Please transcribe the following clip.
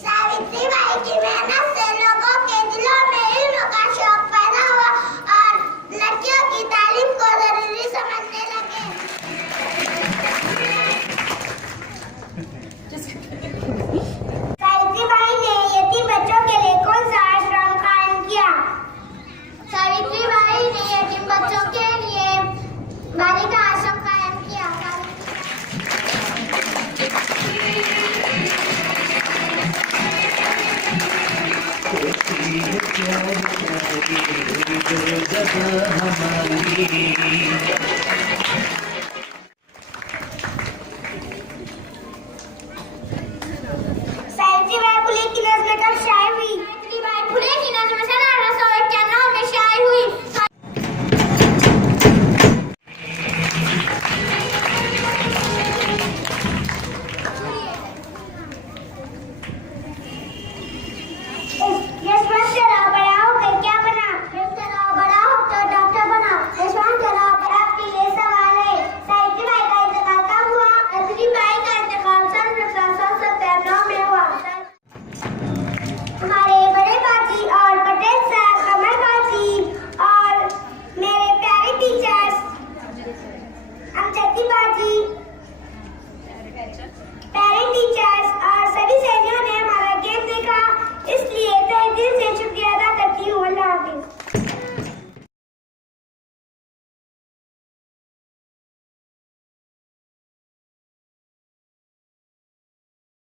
सावित्रीबाई की मेहनत से लोगों के दिलों में इल्म का शौक पैदा हुआ और लड़कियों की तालीम को जरूरी समझने लगे। सावित्रीबाई ने यतीम बच्चों के लिए कौन सा आश्रम कायम किया? सावित्रीबाई ने यतीम बच्चों के लिए बालिका आश्रम कायम किया। जगह हमारी